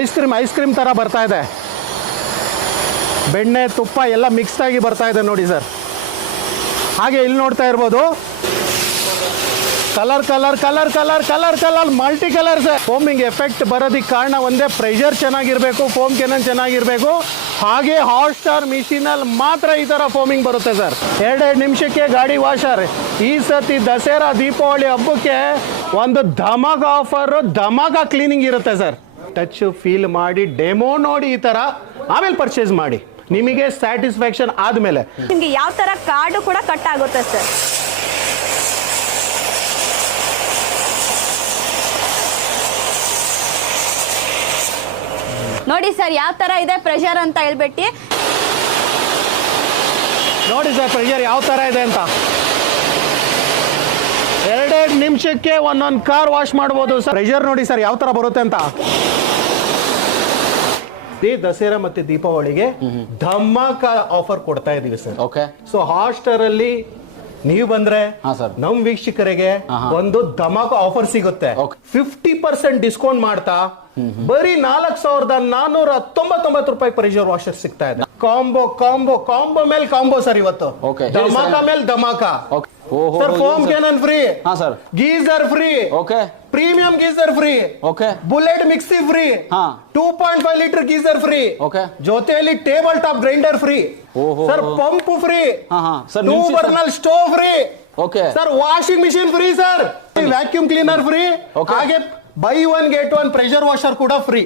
Ice cream ice cream ಥರ ಬರ್ತಾ ಇದೆ. ಬೆಣ್ಣೆ, ತುಪ್ಪ ಎಲ್ಲ ಮಿಕ್ಸ್ ಆಗಿ ಬರ್ತಾ ಇದೆ ನೋಡಿ ಸರ್ ಹಾಗೆ ಇಲ್ಲಿ ನೋಡ್ತಾ ಇರ್ಬೋದು. Colour colour colour colour colour colour multi colour sir foaming effect ಬರೋದಕ್ಕೆ ಕಾರಣ ಒಂದೇ ಪ್ರೆಷರ್ ಚೆನ್ನಾಗಿರಬೇಕು ಫೋಮ್ ಕೆನನ್ ಚೆನ್ನಾಗಿರಬೇಕು. ಹಾಗೆ ಹಾಟ್ ಸ್ಟಾರ್ ಮಿಷಿನಲ್ಲಿ ಮಾತ್ರ ಈ ಥರ ಫೋಮಿಂಗ್ ಬರುತ್ತೆ ಸರ್ ಎರಡೆರಡು ನಿಮಿಷಕ್ಕೆ ಗಾಡಿ ವಾಷರ್ ಈ ಸತಿ ದಸರಾ, ದೀಪಾವಳಿ ಹಬ್ಬಕ್ಕೆ ಒಂದು ಧಮಕ ಆಫರು ಧಮಕ ಕ್ಲೀನಿಂಗ್ ಇರುತ್ತೆ ಸರ್ ಟಚ್ ಫೀಲ್ ಮಾಡಿ ಡೆಮೋ ನೋಡಿ ಈ ಥರ ಆಮೇಲೆ ಪರ್ಚೇಸ್ ಮಾಡಿ. ನಿಮಗೆ ಸ್ಯಾಟಿಸ್ಫ್ಯಾಕ್ಷನ್ ಆದಮೇಲೆ. ನಿಮ್ಗೆ ಯಾವ ತರ ಕಾರ್ಡು ಕೂಡ ಕಟ್ ಆಗುತ್ತೆ ಸರ್ ನೋಡಿ ಸರ್ ಯಾವ ತರ ಇದೆ ಪ್ರೆಷರ್ ಅಂತ ಹೇಳ್ಬಿಟ್ಟು. ನೋಡಿ ಸರ್ ಪ್ರೆಷರ್ ಯಾವ ಥರ ಇದೆ ಅಂತ. ಎರಡೆರಡು ನಿಮಿಷಕ್ಕೆ ಒಂದೊಂದು ಕಾರ್ ವಾಶ್ ಮಾಡ್ಬೋದು ಸರ್. ಪ್ರೆಷರ್ ನೋಡಿ ಸರ್ ಯಾವ ಥರ ಬರುತ್ತೆ ಅಂತ. ಈ ದಸರಾ ಮತ್ತೆ ದೀಪಾವಳಿಗೆ ಧಮಾಕ ಆಫರ್ ಕೊಡ್ತಾ ಇದೀವಿ ಸರ್ ಓಕೆ ಸೊ ಹಾಸ್ಟರ್ ಅಲ್ಲಿ ನೀವು ಬಂದ್ರೆ. ನಮ್ ವೀಕ್ಷಕರಿಗೆ ಒಂದು ಧಮಾಕ ಆಫರ್ ಸಿಗುತ್ತೆ. ಫಿಫ್ಟಿ ಪರ್ಸೆಂಟ್ ಡಿಸ್ಕೌಂಟ್ ಮಾಡ್ತಾ ಬರೀ ನಾಲ್ಕ್ ಸಾವಿರದ ನಾನೂರ ತೊಂಬತ್ತೊಂಬತ್ತು ರೂಪಾಯಿ ಪ್ರೆಷರ್ ವಾಷರ್ ಸಿಗ್ತಾ ಇದೆ. ಕಾಂಬೋ ಕಾಂಬೋ ಕಾಂಬೋ ಮೇಲೆ ಕಾಂಬೋ ಸರ್ ಇವತ್ತು. ಧಮಾಕಾ ಮೇಲೆ ಧಮಾಕ. ಸರ್ ಫೋಮ್ ಕ್ಯಾನನ್ ಫ್ರೀ ಹಾ sir geyser free okay premium geyser free okay bullet mixie free ಹಾ. Two point five litre geyser free okay ಜೊತೆಯಲ್ಲಿ table top grinder free. Sir pump free sir two burner stove free okay sir washing machine free sir vacuum cleaner free. ಹಾಗೆ buy one get one pressure washer ಕೂಡ free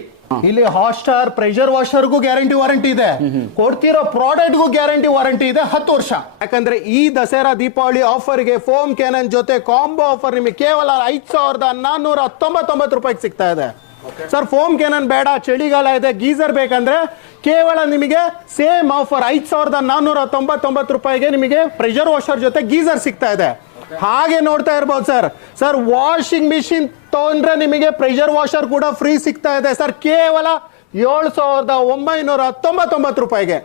ಇಲ್ಲಿ hot Star pressure ವಾಷರ್ಗೂ guarantee warranty ಇದೆ. ಕೊಡ್ತಿರೋ ಪ್ರಾಡಕ್ಟ್ಗೂ guarantee warranty ಇದೆ ಹತ್ತು ವರ್ಷ. ಯಾಕಂದ್ರೆ ಈ ದಸರಾ ದೀಪಾವಳಿ ಆಫರ್ಗೆ ಫೋಮ್ ಕ್ಯಾನನ್ ಜೊತೆ ಕಾಂಬೋ ಆಫರ್ ನಿಮಗೆ ಕೇವಲ ಐದ್ ಸಾವಿರದ ನಾನ್ನೂರ ತೊಂಬತ್ತೊಂಬತ್ತು ರೂಪಾಯಿಗೆ ಸಿಗ್ತಾ ಇದೆ. ಸರ್ ಫೋಮ್ ಕ್ಯಾನನ್ ಬೇಡ ಚಳಿಗಾಲ ಇದೆ ಗೀಸರ್ ಬೇಕಂದ್ರೆ ಕೇವಲ ನಿಮಗೆ ಸೇಮ್ ಆಫರ್ ಐದ್ ಸಾವಿರದ ನಾನ್ನೂರ ತೊಂಬತ್ತೊಂಬತ್ತು ರೂಪಾಯಿಗೆ ನಿಮಗೆ ಪ್ರೆಷರ್ ವಾಷರ್ ಜೊತೆ ಗೀಸರ್ ಸಿಗ್ತಾ ಇದೆ. ಹಾಗೆ ನೋಡ್ತಾ ಇರ್ಬೋದು ಸರ್ ಸರ್ ವಾಷಿಂಗ್ ಮಿಷಿನ್ ತೊಂದ್ರೆ ನಿಮಗೆ ಪ್ರೆಷರ್ ವಾಷರ್ ಕೂಡ ಫ್ರೀ ಸಿಗ್ತಾ ಇದೆ. ಸರ್ ಕೇವಲ ಏಳು ಸಾವಿರದ ಒಂಬೈನೂರ ತೊಂಬತ್ತೊಂಬತ್ತು ರೂಪಾಯಿಗೆ.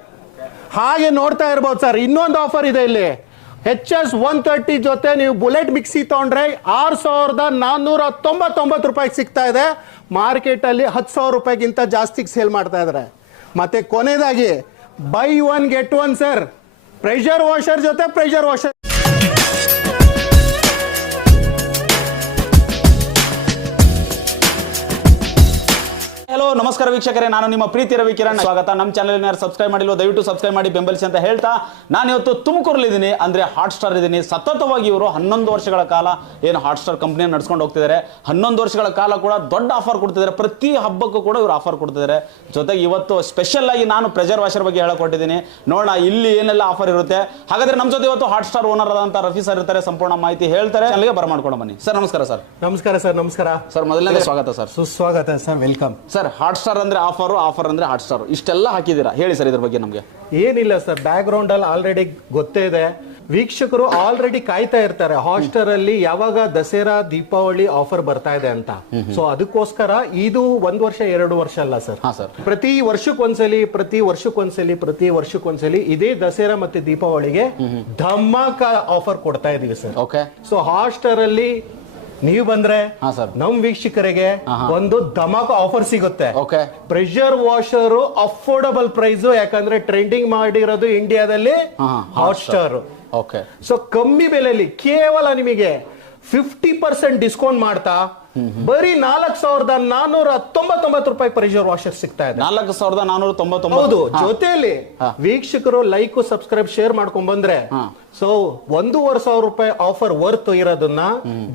ಹಾಗೆ ನೋಡ್ತಾ ಇರ್ಬೋದು ಸರ್ ಇನ್ನೊಂದು ಆಫರ್ ಇದೆ ಇಲ್ಲಿ. ಎಚ್ ಎಸ್ ಒನ್ ತರ್ಟಿ ಜೊತೆ ನೀವು ಬುಲೆಟ್ ಮಿಕ್ಸಿ ತೊಗೊಂಡ್ರೆ ಆರು ಸಾವಿರದ ನಾನ್ನೂರ ತೊಂಬತ್ತೊಂಬತ್ತು ರೂಪಾಯಿಗೆ ಸಿಗ್ತಾ ಇದೆ. ಮಾರ್ಕೆಟಲ್ಲಿ ಹತ್ತು ಸಾವಿರ ರೂಪಾಯಿಗಿಂತ ಜಾಸ್ತಿಗೆ ಸೇಲ್ ಮಾಡ್ತಾ ಇದ್ದಾರೆ. ಮತ್ತೆ ಕೊನೆಯದಾಗಿ buy one get one sir pressure washer ಜೊತೆ ಪ್ರೆಷರ್ ವಾಷರ್ ನಮಸ್ಕಾರ ವೀಕ್ಷಕರೇ ನಾನು ನಿಮ್ಮ ಪ್ರೀತಿ ರವಿ ಕಿರಣ್. ಸ್ವಾಗತ. ನಮ್ಮ ಚಾನಲ್ ಯಾರು ಸಬ್ಸ್ಕ್ರೈಬ್ ಮಾಡಿಲ್ಲ ದಯವಿಟ್ಟು ಸಬ್ಸ್ಕ್ರೈಬ್ ಮಾಡಿ ಬೆಂಬಲಿಸಿ ಅಂತ ಹೇಳ್ತಾ ನಾನು ಇವತ್ತು ತುಮಕೂರಲ್ಲಿದ್ದೀನಿ ಅಂದ್ರೆ ಹಾಟ್ ಸ್ಟಾರ್ ಇದ್ದೀನಿ ಸತತವಾಗಿ ಇವರು ಹನ್ನೊಂದು ವರ್ಷಗಳ ಕಾಲ ಏನು ಹಾಟ್ ಸ್ಟಾರ್ ಕಂಪ್ನಿ ನಡ್ಸ್ಕೊಂಡು ಹೋಗ್ತಿದ್ದಾರೆ. ಹನ್ನೊಂದು ವರ್ಷಗಳ ಕಾಲ ಕೂಡ ದೊಡ್ಡ ಆಫರ್ ಕೊಡ್ತಿದ್ದಾರೆ. ಪ್ರತಿ ಹಬ್ಬಕ್ಕೂ ಕೂಡ ಇವರು ಆಫರ್ ಕೊಡ್ತಿದ್ದಾರೆ. ಜೊತೆಗೆ ಇವತ್ತು ಸ್ಪೆಷಲ್ ಆಗಿ ನಾನು ಪ್ರೆಜರ್ ವಾಷರ್ ಬಗ್ಗೆ ಹೇಳಿಕೊಟ್ಟಿದ್ದೀನಿ ನೋಡೋಣ ಇಲ್ಲಿ ಏನೆಲ್ಲ ಆಫರ್ ಇರುತ್ತೆ. ಹಾಗಾದ್ರೆ ನಮ್ಮ ಜೊತೆ ಇವತ್ತು ಹಾಟ್ ಸ್ಟಾರ್ ಓನರ್ ಆದಂತ ರಫಿ ಸರ್ ಇರ್ತಾರೆ. ಸಂಪೂರ್ಣ ಮಾಹಿತಿ ಹೇಳ್ತಾರೆ. ಅಲ್ಲಿಗೆ ಬರಮಾಡ್ಕೊಂಡು ಬನ್ನಿ. ಸರ್ ನಮಸ್ಕಾರ ಸರ್ ನಮಸ್ಕಾರ ಸರ್ ನಮಸ್ಕಾರ. ಸರ್ ಮೊದಲನೇ ಸ್ವಾಗತ ಸರ್ ಸುಸ್ವಾಗತ sir welcome sir Hot Star ಅಂದ್ರೆ ಆಫರ್ ಆಫರ್ ಅಂದ್ರೆ ಹಾಟ್ ಸ್ಟಾರ್ ಇಷ್ಟೆಲ್ಲ ಹಾಕಿದ್ದೀರಾ? ಹೇಳಿ ಸರ್ ಇದ್ರ ಬಗ್ಗೆ ನಮಗೆ. ಏನಿಲ್ಲ ಸರ್ ಬ್ಯಾಕ್ ಗ್ರೌಂಡ್ ಅಲ್ಲಿ ಆಲ್ರೆಡಿ ಗೊತ್ತೇ ಇದೆ. ವೀಕ್ಷಕರು ಆಲ್ರೆಡಿ ಕಾಯ್ತಾ ಇರ್ತಾರೆ ಹಾಟ್ಸ್ಟಾರ್ ಅಲ್ಲಿ ಯಾವಾಗ ದಸರಾ ದೀಪಾವಳಿ ಆಫರ್ ಬರ್ತಾ ಇದೆ ಅಂತ. ಸೊ ಅದಕ್ಕೋಸ್ಕರ ಇದು ಒಂದ್ ವರ್ಷ ಎರಡು ವರ್ಷ ಅಲ್ಲ ಸರ್. ಹಾ ಸರ್. ಪ್ರತಿ ವರ್ಷಕ್ಕೊಂದ್ಸಲಿ ಪ್ರತಿ ವರ್ಷಕ್ಕೊಂದ್ಸಲಿ ಪ್ರತಿ ವರ್ಷಕ್ಕೊಂದ್ಸಲಿ ಇದೇ ದಸರಾ ಮತ್ತೆ ದೀಪಾವಳಿಗೆ ಧಮಾಕ ಆಫರ್ ಕೊಡ್ತಾ ಇದೀವಿ ಸರ್. ಓಕೆ ಸೊ ಹಾಟ್ಸ್ಟಾರ್ ಅಲ್ಲಿ ನೀವು ಬಂದ್ರೆ. ನಮ್ ವೀಕ್ಷಕರಿಗೆ ಒಂದು ಧಮಾಕ ಆಫರ್ ಸಿಗುತ್ತೆ. Okay. Pressure washer affordable price ಯಾಕಂದ್ರೆ ಟ್ರೆಂಡಿಂಗ್ ಮಾಡಿರೋದು ಇಂಡಿಯಾದಲ್ಲಿ ಹಾಟ್ ಸ್ಟಾರ್ ಓಕೆ. ಸೊ ಕಮ್ಮಿ ಬೆಲೆಯಲ್ಲಿ ಕೇವಲ ನಿಮಗೆ ಫಿಫ್ಟಿ ಪರ್ಸೆಂಟ್ ಡಿಸ್ಕೌಂಟ್ ಮಾಡ್ತಾ ಬರೀ ನಾಲ್ಕ್ ಸಾವಿರದ ನಾನೂರ ತೊಂಬತ್ತೊಂಬತ್ತು ರೂಪಾಯಿ ಪ್ರೆಷರ್ ವಾಷರ್ ಸಿಗ್ತಾ ಇದೆ. ನಾಲ್ಕು ಸಾವಿರದ ನಾನೂರ ತೊಂಬತ್ತೊಂಬತ್ತು. ಜೊತೆಯಲ್ಲಿ ವೀಕ್ಷಕರು ಲೈಕ್ ಸಬ್ಸ್ಕ್ರೈಬ್ ಶೇರ್ ಮಾಡ್ಕೊಂಡ್ ಬಂದ್ರೆ. ಸೊ ಒಂದೂವರೆ ಸಾವಿರ ರೂಪಾಯಿ ಆಫರ್ ವರ್ತ್ ಇರೋದನ್ನ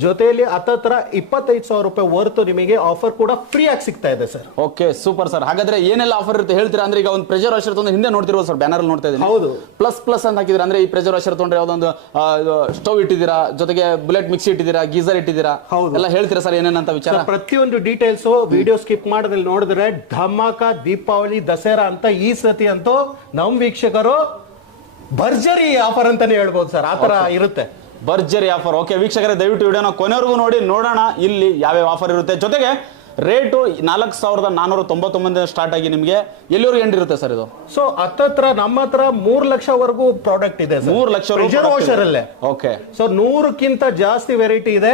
ಜೊತೆಯಲ್ಲಿ ಹತ್ತತ್ರ ಇಪ್ಪತ್ತೈದು ಸಾವಿರ ರೂಪಾಯಿ ವರ್ತ್ ನಿಮಗೆ ಆಫರ್ ಕೂಡ ಫ್ರೀ ಆಗಿ ಸಿಗ್ತಾ ಇದೆ ಸರ್ ಓಕೆ ಸೂಪರ್ ಸರ್ ಹಾಗಾದ್ರೆ ಏನೆಲ್ಲ ಆಫರ್ ಇರುತ್ತೆ ಹೇಳ್ತೀರಾ? ಅಂದ್ರೆ ಈಗ ಒಂದು ಪ್ರೆಜರ್ ವಾಷರ್ ತೊಂದ್ರೆ ಹಿಂದೆ ನೋಡ್ತಿರೋದು ಸರ್ ಬ್ಯಾನರ್ ನೋಡ್ತಾ ಇದ್ದೀನಿ. ಹೌದು. ಪ್ಲಸ್ ಪ್ಲಸ್ ಅಂತ ಹಾಕಿದ್ರೆ ಅಂದ್ರೆ ಈ ಪ್ರೆಷರ್ ವಾಷರ್ ತೊಗೊಂಡ್ರೆ ಯಾವ್ದೊಂದು ಸ್ಟವ್ ಇಟ್ಟಿದ್ದೀರಾ? ಜೊತೆಗೆ ಬುಲೆಟ್ ಮಿಕ್ಸಿ ಇಟ್ಟಿದ್ದೀರಾ? ಗೀಸರ್ ಇಟ್ಟಿದ್ದೀರಾ? ಹೌದು. ಎಲ್ಲ ಹೇಳ್ತೀರಾ ಸರ್ ಏನೇನಂತ ವಿಚಾರ? ಪ್ರತಿಯೊಂದು ಡೀಟೇಲ್ಸ್ ವಿಡಿಯೋ ಸ್ಕಿಪ್ ಮಾಡಿದ್ರೆ ನೋಡಿದ್ರೆ ಧಮಾಕ ದೀಪಾವಳಿ ದಸರಾ ಅಂತ ಈ ಸತಿ ಅಂತೂ ನಮ್ ವೀಕ್ಷಕರು ಭರ್ಜರಿ ಆಫರ್ ಅಂತಾನೆ ಹೇಳ್ಬೋದು ಸರ್ ಆತರ ಇರುತ್ತೆ. ಭರ್ಜರಿ ಆಫರ್. ಓಕೆ ವೀಕ್ಷಕರೇ ದಯವಿಟ್ಟು ವಿಡಿಯೋನ ಕೊನೆವರೆಗೂ ನೋಡಿ ನೋಡೋಣ ಇಲ್ಲಿ ಯಾವ್ಯಾವ ಆಫರ್ ಇರುತ್ತೆ. ಜೊತೆಗೆ ರೇಟು ನಾಲ್ಕು ಸಾವಿರದ ನಾನ್ನೂರ ತೊಂಬತ್ತೊಂಬತ್ತು ಸ್ಟಾರ್ಟ್ ಆಗಿ ನಿಮಗೆ ಎಲ್ಲಿವರೆಗೆ ಎಂಡ್ ಇರುತ್ತೆ ಸರ್ ಇದು? ಸೊ ಹತ್ತತ್ರ ನಮ್ಮ ಹತ್ರ ಮೂರು ಲಕ್ಷವರೆಗೂ ಪ್ರಾಡಕ್ಟ್ ಇದೆ ಮೂರು ಲಕ್ಷ ಪ್ರೆಷರ್ ವಾಷರ್ ಅಲ್ಲೇ. ಓಕೆ ಸೊ ನೂರಕ್ಕಿಂತ ಜಾಸ್ತಿ ವೆರೈಟಿ ಇದೆ.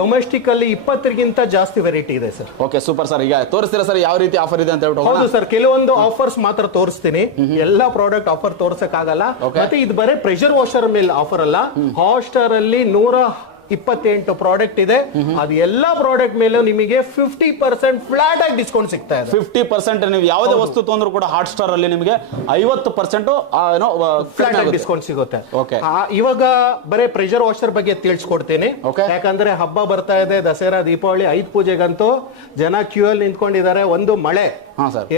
ಡೊಮೆಸ್ಟಿಕ್ ಅಲ್ಲಿ ಇಪ್ಪತ್ತರಿಗಿಂತ ಜಾಸ್ತಿ ವೆರೈಟಿ ಇದೆ ಸರ್ ಓಕೆ ಸೂಪರ್ ಸರ್ ಈಗ ತೋರಿಸ್ತೀರಾ ಸರ್ ಯಾವ ರೀತಿ ಆಫರ್ ಇದೆ ಅಂತ ಹೇಳ್ಬಿಟ್ಟು ಹೌದು ಸರ್ ಕೆಲವೊಂದು ಆಫರ್ಸ್ ಮಾತ್ರ ತೋರಿಸ್ತೀನಿ. ಎಲ್ಲಾ ಪ್ರಾಡಕ್ಟ್ ಆಫರ್ ತೋರ್ಸಕ್ ಆಗಲ್ಲ ಮತ್ತೆ ಇದು ಬರೀ ಪ್ರೆಷರ್ ವಾಷರ್ ಮೇಲೆ ಆಫರ್ ಅಲ್ಲ. ಹಾಟ್ಸ್ಟಾರ್ ಅಲ್ಲಿ ನೂರ ಇಪ್ಪತ್ತೆಂಟು ಪ್ರಾಡಕ್ಟ್ ಇದೆ. ಅದು ಎಲ್ಲಾ ಪ್ರಾಡಕ್ಟ್ ಮೇಲೆ ನಿಮಗೆ ಫಿಫ್ಟಿ ಪರ್ಸೆಂಟ್ ಫ್ಲಾಟ್ ಆಗಿ ಡಿಸ್ಕೌಂಟ್ ಸಿಗ್ತಾ ಇದೆ. ಫಿಫ್ಟಿ ಪರ್ಸೆಂಟ್ ನೀವು ಯಾವುದೇ ವಸ್ತು ತೊಂದ್ರು ಕೂಡ ಹಾಟ್ ಸ್ಟಾರ್ ಅಲ್ಲಿ ನಿಮಗೆ ಐವತ್ತು ಪರ್ಸೆಂಟ್ ಏನೋ ಫ್ಲಾಟ್ ಆಗಿ ಡಿಸ್ಕೌಂಟ್ ಸಿಗುತ್ತೆ. ಇವಾಗ ಬರೀ ಪ್ರೆಷರ್ ವಾಷರ್ ಬಗ್ಗೆ ತಿಳಿಸ್ಕೊಡ್ತೀನಿ. ಯಾಕಂದ್ರೆ ಹಬ್ಬ ಬರ್ತಾ ಇದೆ ದಸರಾ ದೀಪಾವಳಿ ಐದ್ ಪೂಜೆಗಂತೂ ಜನ ಕ್ಯೂ ಅಲ್ಲಿ ನಿಂತ್ಕೊಂಡಿದ್ದಾರೆ. ಒಂದು ಮಳೆ.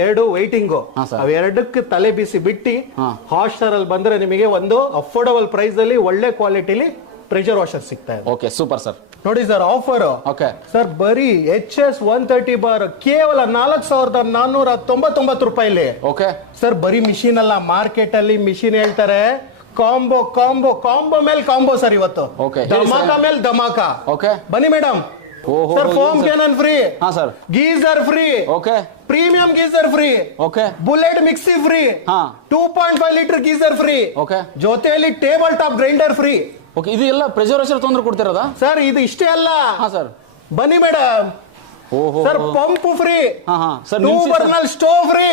ಎರಡು ವೈಟಿಂಗು. ಅವೆರಡಕ್ಕೆ ತಲೆ ಬಿಸಿ ಬಿಟ್ಟು ಹಾಟ್ ಸ್ಟಾರ್ ಅಲ್ಲಿ ಬಂದ್ರೆ ನಿಮಗೆ ಒಂದು ಅಫೋರ್ಡಬಲ್ ಪ್ರೈಸ್ ಅಲ್ಲಿ ಒಳ್ಳೆ ಕ್ವಾಲಿಟಿಲಿ ಪ್ರೆಷರ್ ವಾಷರ್ ಸಿಗ್ತಾ ಇದೆ. ಓಕೆ ಸೂಪರ್ ಸರ್ ನೋಡಿ ಸರ್ ಆಫರ್ ಓಕೆ ಸರ್ ಬರೀ H S one thirty bar ಕೇವಲ ನಾಲ್ಕ್ ಸಾವಿರದ ನಾನ್ನೂರ ತೊಂಬತ್ತೊಂಬತ್ತು ರೂಪಾಯಿಲಿ. ಓಕೆ ಸರ್ ಬರೀ ಮಿಷಿನ್ ಅಲ್ಲ ಮಾರ್ಕೆಟ್ ಅಲ್ಲಿ ಮಿಷಿನ್ ಹೇಳ್ತಾರೆ. ಕಾಂಬೋ ಕಾಂಬೋ ಕಾಂಬೋ ಮೇಲೆ ಕಾಂಬೋ ಸರ್ ಇವತ್ತು. Okay. ಧಮಾಕ ಮೇಲೆ ಧಮಾಕ. ಓಕೆ ಬನ್ನಿ ಮೇಡಮ್ ಓಹೋ, sir foam cannon cannon free ಹಾ sir geyser free okay premium geyser free okay bullet mixie free ಹಾ. Two point five litre geyser free okay ಜೊತೆಯಲ್ಲಿ table top grinder free okay ಇದು ಎಲ್ಲ ಪ್ರೆಸರ್ವೇಷನ್ ತೊಂದರೆ ಕೊಡ್ತಿರೋದಾ? ಸರ್ ಇದು ಇಷ್ಟೇ ಅಲ್ಲ. ಹಾ ಸರ್ ಬನ್ನಿ ಮೇಡಮ್ ಓಹೋ. ಸರ್ ಪಂಪ್ ಫ್ರೀ ಹಾ ಹಾ. Sir two burner stove free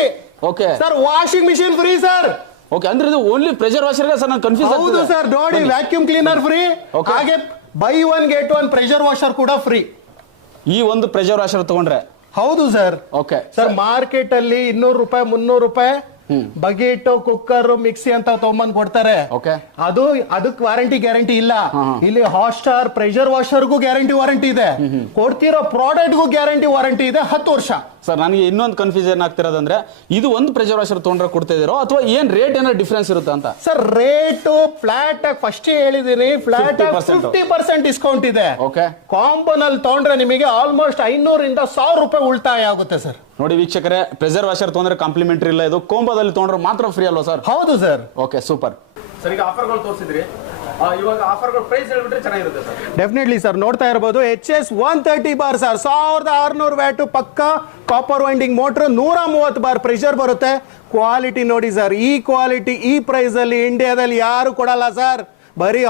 okay sir washing machine free sir okay ಅಂದ್ರೆ ಇದು ಓನ್ಲಿ ಪ್ರೆಷರ್ ವಾಷರ್ಗೆ ಸರ್ ನಾನು ಕನ್ಫ್ಯೂಸ್ ಹೌದು ಸರ್ ನೋಡಿ ವ್ಯಾಕ್ಯೂಮ್ ಕ್ಲೀನರ್ ಫ್ರೀ Okay. ಹಾಗೆ buy one get one pressure washer ಕೂಡ ಫ್ರೀ ಈ ಒಂದು ಪ್ರೆಷರ್ ವಾಷರ್ ತಗೊಂಡ್ರೆ. ಹೌದು ಸರ್ ಓಕೆ ಸರ್ ಮಾರ್ಕೆಟ್ ಅಲ್ಲಿ ಇನ್ನೂರು ರೂಪಾಯಿ ಮುನ್ನೂರು ರೂಪಾಯಿ ಬಗೆಟ್ ಕುಕ್ಕರ್ ಮಿಕ್ಸಿ ಅಂತ ತಗೊಂಬಂದ್ ಕೊಡ್ತಾರೆ. ಅದು ಅದಕ್ ವಾರಂಟಿ ಗ್ಯಾರಂಟಿ ಇಲ್ಲ. ಇಲ್ಲಿ ಹಾಟ್ಸ್ಟಾರ್ ಪ್ರೆಷರ್ ವಾಷರ್ಗೂ ಗ್ಯಾರಂಟಿ ವಾರಂಟಿ ಇದೆ. ಕೊಡ್ತಿರೋ ಪ್ರಾಡಕ್ಟ್ಗೂ ಗ್ಯಾರಂಟಿ ವಾರಂಟಿ ಇದೆ. ಹತ್ತು ವರ್ಷ. ಸರ್ ನನಗೆ ಇನ್ನೊಂದು ಕನ್ಫ್ಯೂಷನ್ ಆಗ್ತಿರೋದಂದ್ರೆ ಇದು ಒಂದು ಪ್ರೆಷರ್ ವಾಷರ್ ತೊಗೊಂಡ್ರೆ ಕೊಡ್ತಾ ಇದೀರೋ ಅಥವಾ ಏನ್ ರೇಟ್ ಏನೋ ಡಿಫ್ರೆನ್ಸ್ ಇರುತ್ತೆ ಅಂತ? ಸರ್ ರೇಟು ಫ್ಲಾಟ್ ಆಗಿ ಫಸ್ಟ್ ಹೇಳಿದೀನಿ ಫ್ಲಾಟ್ 50% ಫಿಫ್ಟಿ ಪರ್ಸೆಂಟ್ ಡಿಸ್ಕೌಂಟ್ ಇದೆ. ಓಕೆ ಕಾಂಬೋನಲ್ಲಿ ತಗೊಂಡ್ರೆ ನಿಮಗೆ ಆಲ್ಮೋಸ್ಟ್ ಐನೂರಿಂದ ಸಾವಿರ ರೂಪಾಯಿ ಉಳಿತಾಯ ಆಗುತ್ತೆ ಸರ್. ನೋಡಿ ವೀಕ್ಷಕರೇ ಪ್ರೆಷರ್ ವಾಷರ್ ತೊಗೊಂಡ್ರೆ ಕಾಂಪ್ಲಿಮೆಂಟ್ರಿ ಇಲ್ಲ ಇದು. ಕೋಂಬೋದಲ್ಲಿ ತೊಗೊಂಡ್ರೆ ಮಾತ್ರ ಫ್ರೀ ಅಲ್ವಾ ಸರ್? ಹೌದು ಸರ್. ಓಕೆ ಸೂಪರ್ ಸರ್ ಈಗ ಆಫರ್ಗಳು ತೋರಿಸಿದ್ರಿ. ಡೆಫಿನೆಟ್ಲಿ ಸರ್ ನೋಡ್ತಾ ಇರ್ಬೋದು H S one thirty bar sir ಸಾವಿರದ ಆರ್ನೂರು ವ್ಯಾಟು ಪಕ್ಕ ಕಾಪರ್ ವೈಂಡಿಂಗ್ ಮೋಟ್ರ್ ನೂರ ಮೂವತ್ತು ಬಾರ್ ಪ್ರೆಷರ್ ಬರುತ್ತೆ. ಕ್ವಾಲಿಟಿ ನೋಡಿ ಸರ್ ಈ ಕ್ವಾಲಿಟಿ ಈ ಪ್ರೈಸ್ ಅಲ್ಲಿ ಇಂಡಿಯಾದಲ್ಲಿ ಯಾರು ಕೊಡಲ್ಲ ಸರ್ ಬರೀ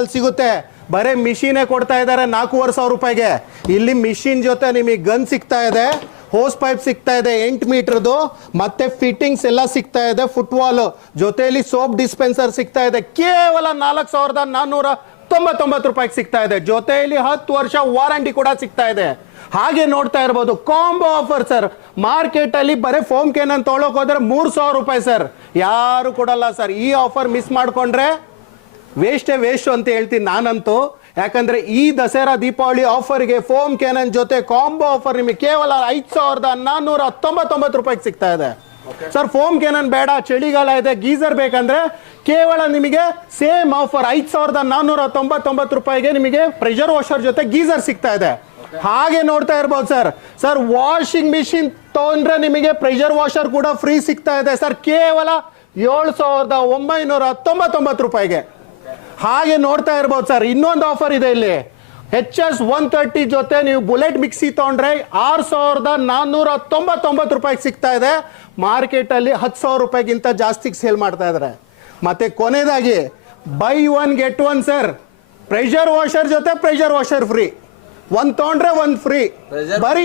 ಅಲ್ಲಿ ಸಿಗುತ್ತೆ. ಬರೀ ಮಿಷಿನೇ ಕೊಡ್ತಾ ಇದ್ದಾರೆ ನಾಲ್ಕೂವರೆ ಸಾವಿರ ರೂಪಾಯಿಗೆ. ಇಲ್ಲಿ ಮಿಷಿನ್ ಜೊತೆ ನಿಮಗೆ ಗನ್ ಸಿಗ್ತಾ ಇದೆ. ಹೋಸ್ ಪೈಪ್ ಸಿಗ್ತಾ ಇದೆ, ಎಂಟು ಮೀಟರ್ದು, ಮತ್ತೆ ಫಿಟ್ಟಿಂಗ್ಸ್ ಎಲ್ಲ ಸಿಗ್ತಾ ಇದೆ ಫುಟ್ಬಾಲ್ ಜೊತೆಯಲ್ಲಿ ಸೋಪ್ ಡಿಸ್ಪೆನ್ಸರ್ ಸಿಗ್ತಾ ಇದೆ. ಕೇವಲ ನಾಲ್ಕು ಸಾವಿರದ ನಾನ್ನೂರ ತೊಂಬತ್ತೊಂಬತ್ತು ರೂಪಾಯಿಗೆ ಸಿಗ್ತಾ ಇದೆ. ಜೊತೆಯಲ್ಲಿ ಹತ್ತು ವರ್ಷ ವಾರಂಟಿ ಕೂಡ ಸಿಗ್ತಾ ಇದೆ. ಹಾಗೆ ನೋಡ್ತಾ ಇರ್ಬೋದು ಕಾಂಬೋ ಆಫರ್ ಸರ್ ಮಾರ್ಕೆಟ್ ಅಲ್ಲಿ ಬರೀ ಫೋಮ್ ಕೇನ್ ಅಂತ ತೊಗೊಳಕ್ ಹೋದ್ರೆ ಮೂರು ಸಾವಿರ ರೂಪಾಯಿ ಸರ್ ಯಾರು ಕೊಡಲ್ಲ ಸರ್ ಈ ಆಫರ್ ಮಿಸ್ ಮಾಡ್ಕೊಂಡ್ರೆ ವೇಸ್ಟೇ ವೇಸ್ಟ್ ಅಂತ ಹೇಳ್ತೀನಿ ನಾನಂತೂ. ಯಾಕಂದ್ರೆ ಈ ದಸರಾ ದೀಪಾವಳಿ ಆಫರ್ಗೆ ಫೋಮ್ ಕ್ಯಾನನ್ ಜೊತೆ ಕಾಂಬೋ ಆಫರ್ ನಿಮಗೆ ಕೇವಲ ಐದು ಸಾವಿರದ ನಾನ್ನೂರ ಹತ್ತೊಂಬತ್ತೊಂಬತ್ತು ರೂಪಾಯಿಗೆ ಸಿಗ್ತಾ ಇದೆ. ಸರ್ ಫೋಮ್ ಕ್ಯಾನನ್ ಬೇಡ ಚಳಿಗಾಲ ಇದೆ ಗೀಸರ್ ಬೇಕಂದ್ರೆ ಕೇವಲ ನಿಮಗೆ ಸೇಮ್ ಆಫರ್ ಐದು ಸಾವಿರದ ನಾನ್ನೂರ ತೊಂಬತ್ತೊಂಬತ್ತು ರೂಪಾಯಿಗೆ ನಿಮಗೆ ಪ್ರೆಷರ್ ವಾಷರ್ ಜೊತೆ ಗೀಸರ್ ಸಿಗ್ತಾ ಇದೆ. ಹಾಗೆ ನೋಡ್ತಾ ಇರ್ಬೋದು ಸರ್. ಸರ್ ವಾಷಿಂಗ್ ಮಿಷಿನ್ ತೊಗೊಂಡ್ರೆ ನಿಮಗೆ ಪ್ರೆಷರ್ ವಾಷರ್ ಕೂಡ ಫ್ರೀ ಸಿಗ್ತಾ ಇದೆ. ಸರ್ ಕೇವಲ ಏಳು ಸಾವಿರದ ಒಂಬೈನೂರ ತೊಂಬತ್ತೊಂಬತ್ತು ರೂಪಾಯಿಗೆ. ಹಾಗೆ ನೋಡ್ತಾ ಇರ್ಬೋದು ಸರ್. ಇನ್ನೊಂದು ಆಫರ್ ಇದೆ ಇಲ್ಲಿ. ಎಚ್ ಎಸ್ ಒನ್ ತರ್ಟಿ ಜೊತೆ ನೀವು ಬುಲೆಟ್ ಮಿಕ್ಸಿ ತಗೊಂಡ್ರೆ ಆರು ಸಾವಿರದ ನಾನ್ನೂರ ತೊಂಬತ್ತೊಂಬತ್ತು ರೂಪಾಯಿಗೆ ಸಿಗ್ತಾ ಇದೆ. ಮಾರ್ಕೆಟ್ ಅಲ್ಲಿ ಹತ್ತು ಸಾವಿರ ರೂಪಾಯಿಗಿಂತ ಜಾಸ್ತಿ ಸೇಲ್ ಮಾಡ್ತಾ ಇದ್ದಾರೆ ಮತ್ತೆ ಕೊನೆಯದಾಗಿ buy one get one sir pressure washer ಜೊತೆ ಪ್ರೆಷರ್ ವಾಷರ್ ಫ್ರೀ ಒಂದ್ ತಗೊಂಡ್ರೆ ಒಂದ್ ಫ್ರೀ ಬರೀ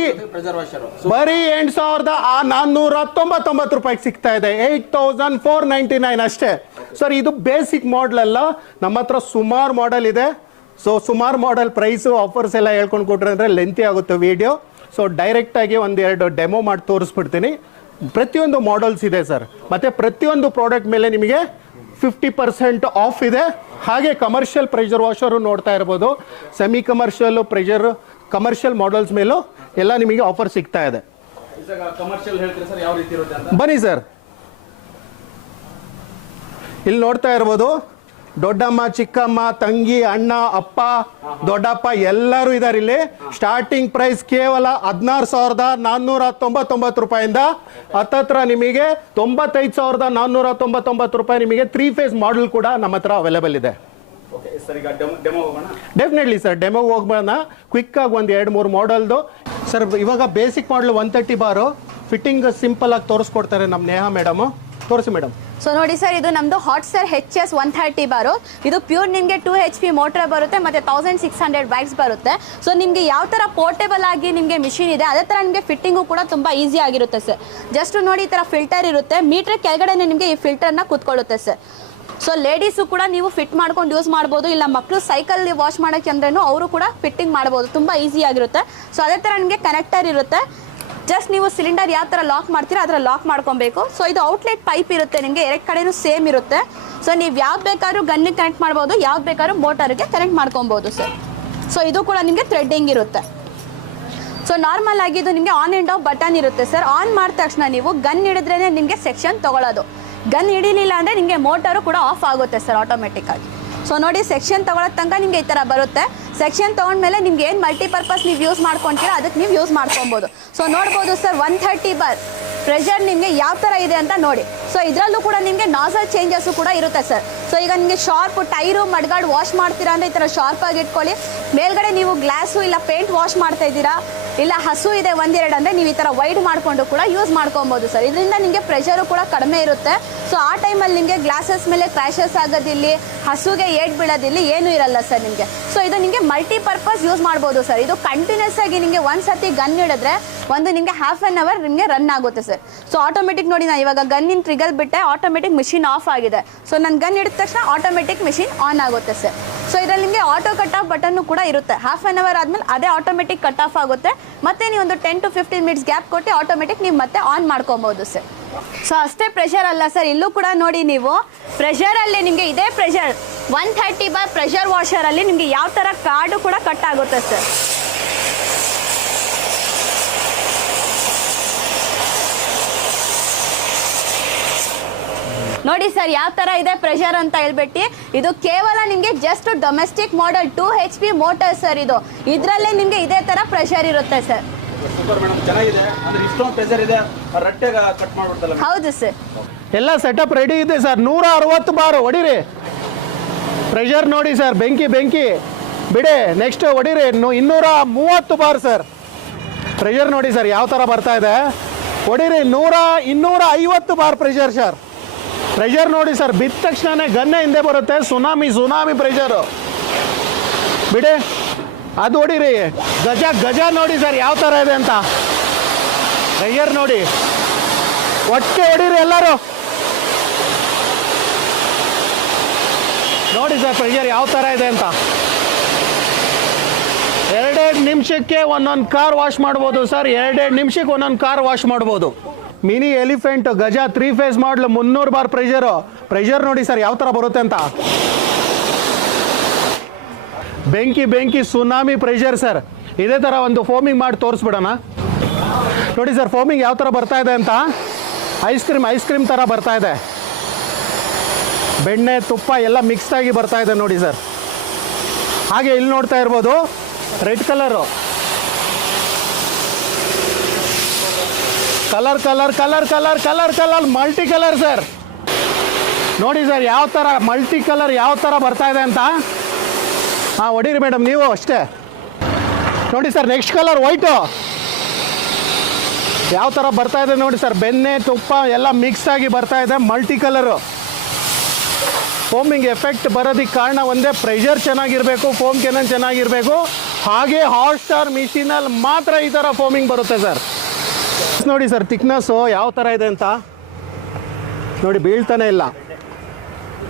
ಬರೀ ಎಂಟು ಸಾವಿರದ ಆ ನಾನ್ನೂರ ತೊಂಬತ್ತೊಂಬತ್ತು ರೂಪಾಯಿಗೆ ಸಿಗ್ತಾ ಇದೆ. Eight thousand four ninety nine ಅಷ್ಟೇ. ಸರ್ ಇದು ಬೇಸಿಕ್ ಮಾಡೆಲ್ ಅಲ್ಲ. ನಮ್ಮ ಹತ್ರ ಸುಮಾರು ಮಾಡೆಲ್ ಇದೆ. ಸೊ ಸುಮಾರು ಮಾಡೆಲ್ ಪ್ರೈಸು ಆಫರ್ಸ್ ಎಲ್ಲ ಹೇಳ್ಕೊಂಡು ಕೊಟ್ರೆ ಅಂದರೆ ಲೆಂತಿ ಆಗುತ್ತೆ ವಿಡಿಯೋ ಸೊ ಡೈರೆಕ್ಟಾಗಿ ಒಂದೆರಡು ಡೆಮೋ ಮಾಡಿ ತೋರಿಸ್ಬಿಡ್ತೀನಿ. ಪ್ರತಿಯೊಂದು ಮಾಡೆಲ್ಸ್ ಇದೆ ಸರ್. ಮತ್ತು ಪ್ರತಿಯೊಂದು ಪ್ರಾಡಕ್ಟ್ ಮೇಲೆ ನಿಮಗೆ ಫಿಫ್ಟಿ ಪರ್ಸೆಂಟ್ ಆಫ್ ಇದೆ. ಹಾಗೆ ಕಮರ್ಷಿಯಲ್ ಪ್ರೆಷರ್ ವಾಷರು ನೋಡ್ತಾ ಇರ್ಬೋದು. Semi commercial pressure commercial models ಮೇಲೂ ಎಲ್ಲ ನಿಮಗೆ ಆಫರ್ ಸಿಗ್ತಾ ಇದೆ. ಬನ್ನಿ ಸರ್. ಇಲ್ಲಿ ನೋಡ್ತಾ ಇರ್ಬೋದು. ದೊಡ್ಡಮ್ಮ ಚಿಕ್ಕಮ್ಮ ತಂಗಿ ಅಣ್ಣ ಅಪ್ಪ ದೊಡ್ಡಪ್ಪ ಎಲ್ಲರೂ ಇದ್ದಾರೆ ಇಲ್ಲಿ. ಸ್ಟಾರ್ಟಿಂಗ್ ಪ್ರೈಸ್ ಕೇವಲ ಹದಿನಾರು ಸಾವಿರದ ನಾನ್ನೂರ ತೊಂಬತ್ತೊಂಬತ್ತು ರೂಪಾಯಿಂದ ಹತ್ತತ್ರ ನಿಮಗೆ ತೊಂಬತ್ತೈದು ಸಾವಿರದ ನಾನ್ನೂರ ತೊಂಬತ್ತೊಂಬತ್ತು ರೂಪಾಯಿ ನಿಮಗೆ ತ್ರೀ ಫೇಸ್ ಮಾಡಲ್ ಕೂಡ ನಮ್ಮ ಹತ್ರ ಅವೈಲೇಬಲ್ ಇದೆ. ಡೆಫಿನೆಟ್ಲಿ ಸರ್ ಡೆಮೋಗೆ ಹೋಗ್ಬೋಣ. ಕ್ವಿಕ್ ಆಗಿ ಒಂದು ಎರಡು ಮೂರು ಮಾಡಲ್ದು ಸರ್ ಇವಾಗ basic model one thirty bar fitting simple ಆಗಿ ತೋರಿಸ್ಕೊಡ್ತಾರೆ ನಮ್ಮ ನೇಹಾ ಮೇಡಮು ತೋರಿಸಿ ಮೇಡಮ್. ಸೊ ನೋಡಿ ಸರ್ ಇದು ನಮ್ದು hot sir H S one thirty bar. ಇದು ಪ್ಯೂರ್ ನಿಮಗೆ ಟೂ ಹೆಚ್ ಪಿ ಮೋಟರ್ ಬರುತ್ತೆ, ಮತ್ತೆ ತೌಸಂಡ್ ಸಿಕ್ಸ್ ಹಂಡ್ರೆಡ್ ಬೈಕ್ಸ್ ಬರುತ್ತೆ. ಸೊ ನಿಮಗೆ ಯಾವ ಥರ ಪೋರ್ಟೇಬಲ್ ಆಗಿ ನಿಮಗೆ ಮಿಷಿನ್ ಇದೆ, ಅದೇ ಥರ ನಿಮಗೆ ಫಿಟ್ಟಿಂಗು ಕೂಡ ತುಂಬ ಈಸಿ ಆಗಿರುತ್ತೆ ಸರ್ ಜಸ್ಟ್ ನೋಡಿ ಈ ಥರ ಫಿಲ್ಟರ್ ಇರುತ್ತೆ. ಮೀಟರ್ ಕೆಳಗಡೆ ನಿಮಗೆ ಈ ಫಿಲ್ಟರ್ನ ಕೂತ್ಕೊಳ್ಳುತ್ತೆ ಸರ್ ಸೊ ಲೇಡೀಸು ಕೂಡ ನೀವು ಫಿಟ್ ಮಾಡ್ಕೊಂಡು ಯೂಸ್ ಮಾಡ್ಬೋದು, ಇಲ್ಲ ಮಕ್ಕಳು ಸೈಕಲ್ ವಾಶ್ ಮಾಡೋಕ್ಕೆ ಅಂದ್ರೂ ಅವರು ಕೂಡ ಫಿಟ್ಟಿಂಗ್ ಮಾಡ್ಬೋದು. ತುಂಬ ಈಸಿ ಆಗಿರುತ್ತೆ. ಸೊ ಅದೇ ಥರ ನಿಮಗೆ ಕನೆಕ್ಟರ್ ಇರುತ್ತೆ. ಜಸ್ಟ್ ನೀವು ಸಿಲಿಂಡರ್ ಯಾವ ಥರ ಲಾಕ್ ಮಾಡ್ತೀರಾ ಅದರ ಲಾಕ್ ಮಾಡ್ಕೊಬೇಕು. ಸೊ ಇದು ಔಟ್ಲೆಟ್ ಪೈಪ್ ಇರುತ್ತೆ ನಿಮಗೆ, ಎರಡು ಕಡೆಯೂ ಸೇಮ್ ಇರುತ್ತೆ. ಸೊ ನೀವು ಯಾವ್ದು ಬೇಕಾದ್ರೂ ಗನ್ನಿಗೆ ಕನೆಕ್ಟ್ ಮಾಡ್ಬೋದು, ಯಾವ್ದು ಬೇಕಾದ್ರೂ ಮೋಟರ್ಗೆ ಕನೆಕ್ಟ್ ಮಾಡ್ಕೊಬೋದು ಸರ್ ಸೊ ಇದು ಕೂಡ ನಿಮಗೆ ಥ್ರೆಡ್ಡಿಂಗ್ ಇರುತ್ತೆ. ಸೊ ನಾರ್ಮಲ್ ಆಗಿ ಇದು ನಿಮಗೆ ಆನ್ ಆ್ಯಂಡ್ ಆಫ್ ಬಟನ್ ಇರುತ್ತೆ ಸರ್ ಆನ್ ಮಾಡಿದ ತಕ್ಷಣ ನೀವು ಗನ್ ಹಿಡಿದ್ರೇ ನಿಮಗೆ ಸೆಕ್ಷನ್ ತೊಗೊಳ್ಳೋದು ಗನ್ ಹಿಡಿಲಿಲ್ಲ ಅಂದರೆ ನಿಮಗೆ ಮೋಟರು ಕೂಡ ಆಫ್ ಆಗುತ್ತೆ ಸರ್ ಆಟೋಮೆಟಿಕ್ಕಾಗಿ ಸೊ ನೋಡಿ ಸೆಕ್ಷನ್ ತೊಗೊಳೋ ತನಕ ನಿಮಗೆ ಈ ಥರ ಬರುತ್ತೆ. ಸೆಕ್ಷನ್ ತೊಗೊಂಡ್ಮೇಲೆ ನಿಮ್ಗೆ ಏನು ಮಲ್ಟಿಪರ್ಪಸ್ ನೀವು ಯೂಸ್ ಮಾಡ್ಕೊತೀರಾ ಅದಕ್ಕೆ ನೀವು ಯೂಸ್ ಮಾಡ್ಕೊಬೋದು. ಸೊ ನೋಡ್ಬೋದು sir one thirty bar pressure ನಿಮಗೆ ಯಾವ ಥರ ಇದೆ ಅಂತ ನೋಡಿ. ಸೊ ಇದರಲ್ಲೂ ಕೂಡ ನಿಮಗೆ ನಾಸಲ್ ಚೇಂಜಸ್ಸು ಕೂಡ ಇರುತ್ತೆ ಸರ್ ಸೊ ಈಗ ನಿಮಗೆ ಶಾರ್ಪ್ ಟೈರು ಮಡ್ಗಾಡ್ ವಾಶ್ ಮಾಡ್ತೀರಾ ಅಂದರೆ ಈ ಥರ ಶಾರ್ಪ್ ಆಗಿ ಇಟ್ಕೊಳ್ಳಿ. ಮೇಲ್ಗಡೆ ನೀವು ಗ್ಲಾಸು ಇಲ್ಲ ಪೇಂಟ್ ವಾಶ್ ಮಾಡ್ತಾ ಇದ್ದೀರಾ, ಇಲ್ಲ ಹಸು ಇದೆ ಒಂದೆರಡು ಅಂದರೆ ನೀವು ಈ ಥರ ವೈಡ್ ಮಾಡಿಕೊಂಡು ಕೂಡ ಯೂಸ್ ಮಾಡ್ಕೊಬೋದು ಸರ್ ಇದರಿಂದ ನಿಮಗೆ ಪ್ರೆಷರು ಕೂಡ ಕಡಿಮೆ ಇರುತ್ತೆ. ಸೊ ಆ ಟೈಮಲ್ಲಿ ನಿಮಗೆ ಗ್ಲಾಸಸ್ ಮೇಲೆ ಕ್ರ್ಯಾಶಸ್ ಆಗೋದಿಲ್ಲ, ಹಸುಗೆ ಏಟ್ ಬೀಳೋದಿಲ್ಲಿ ಏನೂ ಇರಲ್ಲ ಸರ್ ನಿಮಗೆ. ಸೊ ಇದು ನಿಮಗೆ ಮಲ್ಟಿಪರ್ಪಸ್ ಯೂಸ್ ಮಾಡ್ಬೋದು ಸರ್ ಇದು ಕಂಟಿನ್ಯೂಸ್ ಆಗಿ ನಿಮಗೆ ಒಂದು ಸತಿ ಗನ್ ಹಿಡಿದ್ರೆ ಒಂದು ನಿಮಗೆ ಹಾಫ್ ಆನ್ ಅವರ್ ನಿಮಗೆ ರನ್ ಆಗುತ್ತೆ ಸರ್ ಸೊ ಆಟೋಮೆಟಿಕ್ ನೋಡಿ ನಾನು ಇವಾಗ ಗನ್ನಿನ ಟ್ರಿಗಲ್ ಬಿಟ್ಟೆ ಆಟೋಮೆಟಿಕ್ ಮಿಷಿನ್ ಆಫ್ ಆಗಿದೆ. ಸೊ ನಾನು ಗನ್ ಇಡಿದ ತಕ್ಷಣ ಆಟೋಮೆಟಿಕ್ ಮಿಷಿನ್ ಆನ್ ಆಗುತ್ತೆ ಸರ್ ಸೊ ಇದರಲ್ಲಿ ನಿಮಗೆ ಆಟೋ ಕಟ್ ಆಫ್ ಬಟನ್ನು ಕೂಡ ಇರುತ್ತೆ. ಹಾಫ್ ಆನ್ ಅವರ್ ಆದಮೇಲೆ ಅದೇ ಆಟೋಮೆಟಿಕ್ ಕಟ್ ಆಫ್ ಆಗುತ್ತೆ. ಮತ್ತೆ ನೀವು ಒಂದು ten to fifteen minutes gap ಕೊಟ್ಟು ಆಟೋಮೆಟಿಕ್ ನೀವು ಮತ್ತೆ ಆನ್ ಮಾಡ್ಕೊಬೋದು ಸರ್ ಸೊ ಅಷ್ಟೇ ಪ್ರೆಷರ್ ಅಲ್ಲ ಸರ್ ಇಲ್ಲೂ ಕೂಡ ನೋಡಿ ನೀವು ಪ್ರೆಷರಲ್ಲಿ ನಿಮಗೆ ಇದೇ pressure one thirty bar pressure ವಾಷರಲ್ಲಿ ನಿಮಗೆ ಯಾವ ಥರ ಕಾರ್ಡು ಕೂಡ ಕಟ್ ಆಗುತ್ತೆ ಸರ್ ನೋಡಿ ಸರ್ ಯಾವ ತರ ಇದೆ ಪ್ರೆಷರ್ ಅಂತ ಹೇಳ್ಬಿಟ್ಟು. ಇದು ಕೇವಲ ನಿಮಗೆ just domestic model two H P motor sir ಇದು. ಇದರಲ್ಲೇ ನಿಮಗೆ ಇದೇ ತರ ಪ್ರೆಷರ್ ಇರುತ್ತೆ ಸರ್ ಸೂಪರ್ ಮೇಡಮ್ ಚೆನ್ನಾಗಿದೆ. ಅಂದ್ರೆ ಇಷ್ಟೊಂದು ಪ್ರೆಷರ್ ಇದೆ. ರಟ್ಟೆಗೆ ಕಟ್ ಮಾಡ್ಬಿಡ್ತಲ್ಲ ಹೌದು ಸರ್ ಎಲ್ಲ ಸೆಟಪ್ ರೆಡಿ ಇದೆ ಸರ್ ನೂರ ಅರವತ್ತು ಬಾರು ಹೊಡಿರಿ. ಪ್ರೆಷರ್ ನೋಡಿ ಸರ್ ಬೆಂಕಿ ಬೆಂಕಿ. ಬಿಡಿ ನೆಕ್ಸ್ಟ್ ಹೊಡಿರಿ. ಇನ್ನೂರ ಮೂವತ್ತು ಬಾರ್ ಸರ್ ಪ್ರೆಷರ್ ನೋಡಿ ಸರ್ ಯಾವ ಥರ ಬರ್ತಾ ಇದೆ. ಹೊಡಿರಿ ನೂರ ಇನ್ನೂರ ಐವತ್ತು ಬಾರ್ ಪ್ರೆಷರ್ ಸರ್ ಪ್ರೆಷರ್ ನೋಡಿ ಸರ್ ಬಿದ್ದ ತಕ್ಷಣನೇ ಗನ್ನೆ ಹಿಂದೆ ಬರುತ್ತೆ. ಸುನಾಮಿ ಸುನಾಮಿ ಪ್ರೆಷರು ಬಿಡಿ. ಅದು ಹೊಡಿರಿ. ಗಜ ಗಜ ನೋಡಿ ಸರ್ ಯಾವ ಥರ ಇದೆ ಅಂತ. ಪ್ರೆಷರ್ ನೋಡಿ. ಒಟ್ಟೆ ಹೊಡೀರಿ ಎಲ್ಲರೂ. ನೋಡಿ ಸರ್ ಪ್ರೆಷರ್ ಯಾವ ಥರ ಇದೆ ಅಂತ. ಎರಡೆರಡು ನಿಮಿಷಕ್ಕೆ ಒಂದೊಂದು ಕಾರ್ ವಾಶ್ ಮಾಡ್ಬೋದು ಸರ್ ಎರಡೆರಡು ನಿಮಿಷಕ್ಕೆ ಒಂದೊಂದು ಕಾರ್ ವಾಶ್ ಮಾಡ್ಬೋದು. Mini elephant Gaja three phase model ಮುನ್ನೂರು ಬಾರ್ ಪ್ರೆಷರು ಪ್ರೆಷರ್ ನೋಡಿ ಸರ್, ಯಾವ ಥರ ಬರುತ್ತೆ ಅಂತ. ಬೆಂಕಿ ಬೆಂಕಿ ಸುನಾಮಿ ಪ್ರೆಷರ್ ಸರ್. ಇದೇ ಥರ ಒಂದು ಫೋಮಿಂಗ್ ಮಾಡಿ ತೋರಿಸ್ಬಿಡೋಣ. ನೋಡಿ ಸರ್ ಫೋಮಿಂಗ್ ಯಾವ ಥರ ಬರ್ತಾ ಇದೆ ಅಂತ. ಐಸ್ ಕ್ರೀಮ್ ಐಸ್ ಕ್ರೀಮ್ ಥರ ಬರ್ತಾ ಇದೆ. ಬೆಣ್ಣೆ, ತುಪ್ಪ ಎಲ್ಲ ಮಿಕ್ಸ್ ಆಗಿ ಬರ್ತಾ ಇದೆ ನೋಡಿ ಸರ್. ಹಾಗೆ ಇಲ್ಲಿ ನೋಡ್ತಾ ಇರ್ಬೋದು red colour colour colour colour colour colour colour multi colour sir ನೋಡಿ ಸರ್ ಯಾವ ಥರ ಮಲ್ಟಿ ಕಲರ್ ಯಾವ ಥರ ಬರ್ತಾ ಇದೆ ಅಂತ. ಹಾಂ, ಹೊಡೀರಿ ಮೇಡಮ್ ನೀವು ಅಷ್ಟೇ. ನೋಡಿ ಸರ್ ನೆಕ್ಸ್ಟ್ ಕಲರ್ ವೈಟು ಯಾವ ಥರ ಬರ್ತಾ ಇದೆ ನೋಡಿ ಸರ್ ಬೆಣ್ಣೆ, ತುಪ್ಪ ಎಲ್ಲ ಮಿಕ್ಸ್ ಆಗಿ ಬರ್ತಾ ಇದೆ ಮಲ್ಟಿ ಕಲರು ಫೋಮಿಂಗ್ ಎಫೆಕ್ಟ್ ಬರೋದಕ್ಕೆ ಕಾರಣ ಒಂದೇ ಪ್ರೆಷರ್ ಚೆನ್ನಾಗಿರಬೇಕು ಫೋಮ್ ಕೆನನ್ ಚೆನ್ನಾಗಿರಬೇಕು. ಹಾಗೆ ಹಾಟ್ ಸ್ಟಾರ್ ಮಿಷಿನಲ್ಲಿ ಮಾತ್ರ ಈ ಥರ ಫೋಮಿಂಗ್ ಬರುತ್ತೆ ಸರ್ ನೋಡಿ ಸರ್ ತಿಕ್ನೆಸ್ಸು ಯಾವ ಥರ ಇದೆ ಅಂತ? ನೋಡಿ ಬೀಳ್ತಾನೆ ಇಲ್ಲ.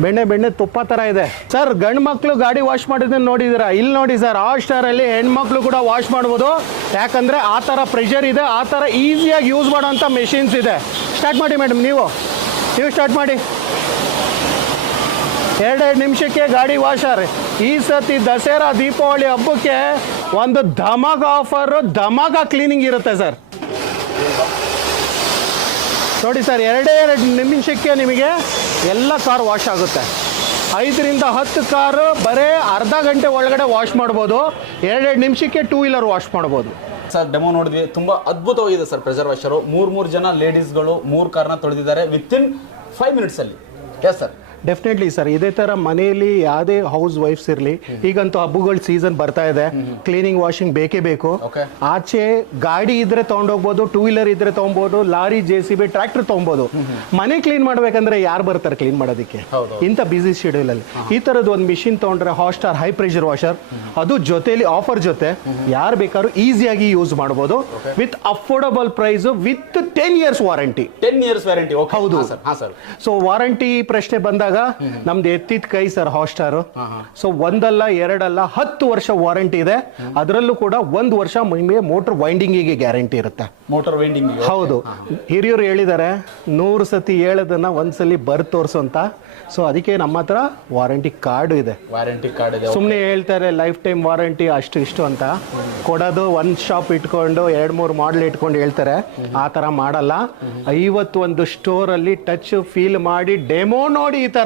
ಬೆಣ್ಣೆ ಬೆಣ್ಣೆ ತುಪ್ಪ ಥರ ಇದೆ. ಸರ್ ಗಂಡು ಮಕ್ಕಳು ಗಾಡಿ ವಾಶ್ ಮಾಡಿದ್ದನ್ನು ನೋಡಿದ್ದೀರಾ? ಇಲ್ಲಿ ನೋಡಿ ಸರ್ ಆ ಸ್ಟಾರಲ್ಲಿ ಹೆಣ್ಮಕ್ಳು ಕೂಡ ವಾಶ್ ಮಾಡ್ಬೋದು. ಯಾಕಂದರೆ ಆ ಥರ ಪ್ರೆಷರ್ ಇದೆ, ಆ ಥರ ಈಸಿಯಾಗಿ ಯೂಸ್ ಮಾಡೋಂಥ ಮೆಷಿನ್ಸ್ ಇದೆ. ಸ್ಟಾರ್ಟ್ ಮಾಡಿ ಮೇಡಮ್ ನೀವು. ನೀವು ಸ್ಟಾರ್ಟ್ ಮಾಡಿ. ಎರಡೆರಡು ನಿಮಿಷಕ್ಕೆ ಗಾಡಿ ವಾಶರ್ ಈ ಸತಿ ದಸರಾ, ದೀಪಾವಳಿ ಹಬ್ಬಕ್ಕೆ ಒಂದು ಧಮಗ ಆಫರು ಧಮಗ ಕ್ಲೀನಿಂಗ್ ಇರುತ್ತೆ ಸರ್ ನೋಡಿ ಸರ್, ಎರಡೇ ಎರಡು ನಿಮಿಷಕ್ಕೆ ನಿಮಗೆ ಎಲ್ಲ ಕಾರ್ ವಾಶ್ ಆಗುತ್ತೆ. ಐದರಿಂದ ಹತ್ತು ಕಾರು ಬರೇ ಅರ್ಧ ಗಂಟೆ ಒಳಗಡೆ ವಾಶ್ ಮಾಡ್ಬೋದು. ಎರಡೆರಡು ನಿಮಿಷಕ್ಕೆ ಟೂ ವೀಲರ್ ವಾಶ್ ಮಾಡ್ಬೋದು. ಸರ್ ಡೆಮೋ ನೋಡಿದ್ವಿ. ತುಂಬಾ ಅದ್ಭುತವಾಗಿದೆ ಸರ್ ಪ್ರೆಸರ್ ವಾಶರು ಮೂರು ಮೂರು ಜನ ಲೇಡೀಸ್ಗಳು ಮೂರು ಕಾರ್ನ ತೊಳೆದಿದ್ದಾರೆ ವಿತ್ ಇನ್ ಫೈವ್ ಮಿನಿಟ್ಸಲ್ಲಿ ಎಸ್ ಸರ್ ಡೆಫಿನೆಟ್ಲಿ ಸರ್ ಇದೇ ತರ ಮನೆಯಲ್ಲಿ ಯಾವುದೇ ಹೌಸ್ ವೈಫ್ಸ್ ಇರಲಿ ಈಗಂತೂ ಹಬ್ಬಗಳ ಸೀಸನ್ ಬರ್ತಾ ಇದೆ. ಕ್ಲೀನಿಂಗ್ ವಾಷಿಂಗ್ ಬೇಕೇ ಬೇಕು. ಆಚೆ ಗಾಡಿ ಇದ್ರೆ ತಗೊಂಡೋಗ್ಬೋದು ಟೂ ವೀಲರ್ ಇದ್ರೆ ತೊಗೊಬೋದು lorry J C B tractor ತಗೊಬೋದು. ಮನೆ ಕ್ಲೀನ್ ಮಾಡ್ಬೇಕಂದ್ರೆ ಯಾರು ಬರ್ತಾರೆ ಕ್ಲೀನ್ ಮಾಡೋದಕ್ಕೆ. ಇಂಥ ಬಿಸಿ ಶೆಡ್ಯೂಲ್ ಅಲ್ಲಿ. ಈ ತರದ್ ಒಂದು ಮಿಷಿನ್ ತಗೊಂಡ್ರೆ ಹಾಸ್ಟಾರ್ ಹೈ ಪ್ರೆಷರ್ ವಾಷರ್ ಅದು ಜೊತೆಲಿ ಆಫರ್ ಜೊತೆ ಯಾರು ಬೇಕಾದ್ರೂ ಈಸಿಯಾಗಿ ಯೂಸ್ ಮಾಡ್ಬೋದು. With affordable price with ten years warranty ten years warranty ಹೌದು. ಸರ್ ಸೊ ವಾರಂಟಿ ಪ್ರಶ್ನೆ ಬಂದಾಗ ನಮ್ದು ಎತ್ತಿದ ಕೈ ಸರ್ ಹಾಟ್ಸ್ಟಾರ್ ಸೊ ಒಂದಲ್ಲ ಎರಡಲ್ಲ ಹತ್ತು ವರ್ಷ ವಾರಂಟಿ ಇದೆ. ಅದರಲ್ಲೂ ಕೂಡ ಒಂದು ವರ್ಷ ನಿಮಗೆ ಮೋಟರ್ ವೈಂಡಿಂಗಿಗೆ ಗ್ಯಾರಂಟಿ ಇರುತ್ತೆ. ಮೋಟರ್ ವೈಂಡಿಂಗ್ ಹೌದು. ಹಿರಿಯರು ಹೇಳಿದ್ದಾರೆ ನೂರು ಸತಿ ಹೇಳೋದನ್ನ ಒಂದ್ಸಲಿ ಬರ್ ತೋರ್ಸು ಅಂತ. ಸೊ ಅದಕ್ಕೆ ನಮ್ಮ ಹತ್ರ ವಾರಂಟಿ ಕಾರ್ಡ್ ಇದೆ. ವಾರಂಟಿ ಕಾರ್ಡ್ ಇದೆ ಸುಮ್ಮನೆ ಹೇಳ್ತಾರೆ ಲೈಫ್ ಟೈಮ್ ವಾರಂಟಿ ಅಷ್ಟು ಇಷ್ಟು ಅಂತ. ಕೊಡೋದು ಒಂದು ಶಾಪ್ ಇಟ್ಕೊಂಡು ಎರಡು ಮೂರು ಮಾಡಲ್ ಇಟ್ಕೊಂಡು ಹೇಳ್ತಾರೆ. ಆ ತರ ಮಾಡಲ್ಲ. ಐವತ್ತೊಂದು ಸ್ಟೋರಲ್ಲಿ ಟಚ್ ಫೀಲ್ ಮಾಡಿ ಡೆಮೋ ನೋಡಿ ಈ ಥರ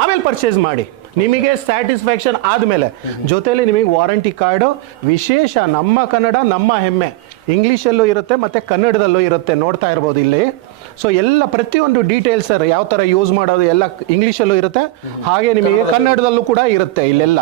ಆಮೇಲೆ ಪರ್ಚೇಸ್ ಮಾಡಿ. ನಿಮಗೆ ಸ್ಯಾಟಿಸ್ಫ್ಯಾಕ್ಷನ್ ಆದಮೇಲೆ. ಜೊತೆಯಲ್ಲಿ ನಿಮಗೆ ವಾರಂಟಿ ಕಾರ್ಡು ವಿಶೇಷ ನಮ್ಮ ಕನ್ನಡ, ನಮ್ಮ ಹೆಮ್ಮೆ. ಇಂಗ್ಲೀಷಲ್ಲೂ ಇರುತ್ತೆ ಮತ್ತು ಕನ್ನಡದಲ್ಲೂ ಇರುತ್ತೆ. ನೋಡ್ತಾ ಇರ್ಬೋದು ಇಲ್ಲಿ. ಸೊ ಎಲ್ಲ ಪ್ರತಿಯೊಂದು ಡೀಟೇಲ್ಸ್ ಸರ್, ಯಾವ ಥರ ಯೂಸ್ ಮಾಡೋದು ಎಲ್ಲ ಇಂಗ್ಲೀಷಲ್ಲೂ ಇರುತ್ತೆ. ಹಾಗೆ ನಿಮಗೆ ಕನ್ನಡದಲ್ಲೂ ಕೂಡ ಇರುತ್ತೆ ಇಲ್ಲೆಲ್ಲ.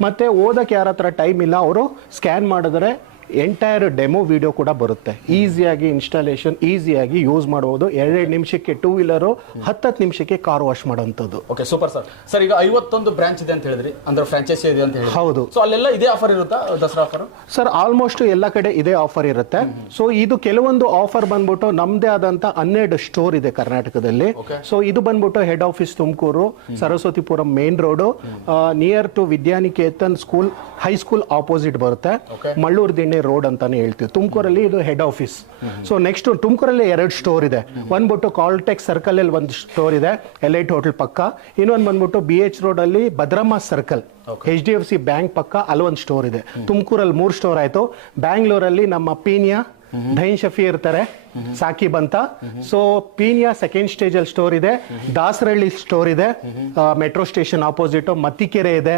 ಮತ್ತೆ ಓದಕ್ಕೆ ಯಾರ ಹತ್ರ ಟೈಮ್ ಇಲ್ಲ, ಅವರು ಸ್ಕ್ಯಾನ್ ಮಾಡಿದ್ರೆ ಎಂಟೈರ್ ಡೆಮೋ ವಿಡಿಯೋ ಕೂಡ ಬರುತ್ತೆ. ಈಸಿಯಾಗಿ ಇನ್ಸ್ಟಾಲೇಷನ್ ಈಸಿಯಾಗಿ ಯೂಸ್ ಮಾಡಬಹುದು ಎರಡೆರಡು ನಿಮಿಷಕ್ಕೆ ಟೂ ವೀಲರು ಹತ್ತತ್ತು ನಿಮಿಷಕ್ಕೆ ಕಾರ್ ವಾಶ್ ಮಾಡೋಂಥದ್ದು ಓಕೆ ಸೂಪರ್ ಸರ್ ಸರ್ ಈಗ ಐವತ್ತೊಂದು ಬ್ರಾಂಚ್ ಇದೆ ಅಂತ ಹೇಳಿದ್ರಿ ಅಂದ್ರೆ ಫ್ರಾಂಚೈಸಿ ಇದೆ ಅಂತ ಹೇಳಿ ಹೌದು. ಸೊ ಅಲ್ಲೆಲ್ಲ ಇದೇ ಆಫರ್ ಇರುತ್ತಾ ದಸರಾ ಆಫರ್ ಸರ್ ಆಲ್ಮೋಸ್ಟ್ ಎಲ್ಲ ಕಡೆ ಇದೇ ಆಫರ್ ಇರುತ್ತೆ. ಸೊ ಇದು ಕೆಲವೊಂದು ಆಫರ್ ಬಂದ್ಬಿಟ್ಟು ನಮ್ದೇ ಆದಂತ ಹನ್ನೆರಡು ಸ್ಟೋರ್ ಇದೆ ಕರ್ನಾಟಕದಲ್ಲಿ. ಸೊ ಇದು ಬಂದ್ಬಿಟ್ಟು head office Tumakuru Saraswathipuram main road near to Vidyaniketan school high school opposite ಬರುತ್ತೆ. ಮಳ್ಳೂರು ದಿಣ್ಣೆ ರೋಡ್ ಅಂತಾನೆ ಹೇಳ್ತೀವಿ. ತುಮಕೂರಲ್ಲಿ ಇದು ಹೆಡ್ ಆಫೀಸ್ ಸೊ ನೆಕ್ಸ್ಟ್ ತುಮಕೂರಲ್ಲಿ ಎರಡು ಸ್ಟೋರ್ ಇದೆ. ಬಂದ್ಬಿಟ್ಟು ಕಾಲ್ಟೆಕ್ ಸರ್ಕಲ್ ಅಲ್ಲಿ ಒಂದು ಸ್ಟೋರ್ ಇದೆ ಎಲೈಟ್ ಹೋಟೆಲ್ ಪಕ್ಕ. ಇನ್ನೊಂದು ಬಂದ್ಬಿಟ್ಟು ಬಿ ಎಚ್ ರೋಡ್ ಅಲ್ಲಿ Bhadramma circle H D F C bank ಪಕ್ಕ ಅಲ್ಲೊಂದು ಸ್ಟೋರ್ ಇದೆ. ತುಮಕೂರಲ್ಲಿ ಮೂರು ಸ್ಟೋರ್ ಆಯ್ತು. ಬ್ಯಾಂಗ್ಳೂರಲ್ಲಿ ನಮ್ಮ ಪೀನಿಯಾ ಧೈನ್ ಶಫಿ ಇರ್ತಾರೆ. ಸಾಕಿಬ್ ಬಂತ. ಸೊ ಪೀನಿಯಾ ಸೆಕೆಂಡ್ ಸ್ಟೇಜ್ ಅಲ್ಲಿ ಸ್ಟೋರ್ ಇದೆ. ದಾಸರಹಳ್ಳಿ ಸ್ಟೋರ್ ಇದೆ. ಮೆಟ್ರೋ ಸ್ಟೇಷನ್ ಆಪೋಸಿಟ್ ಮತ್ತಿಕೆರೆ ಇದೆ.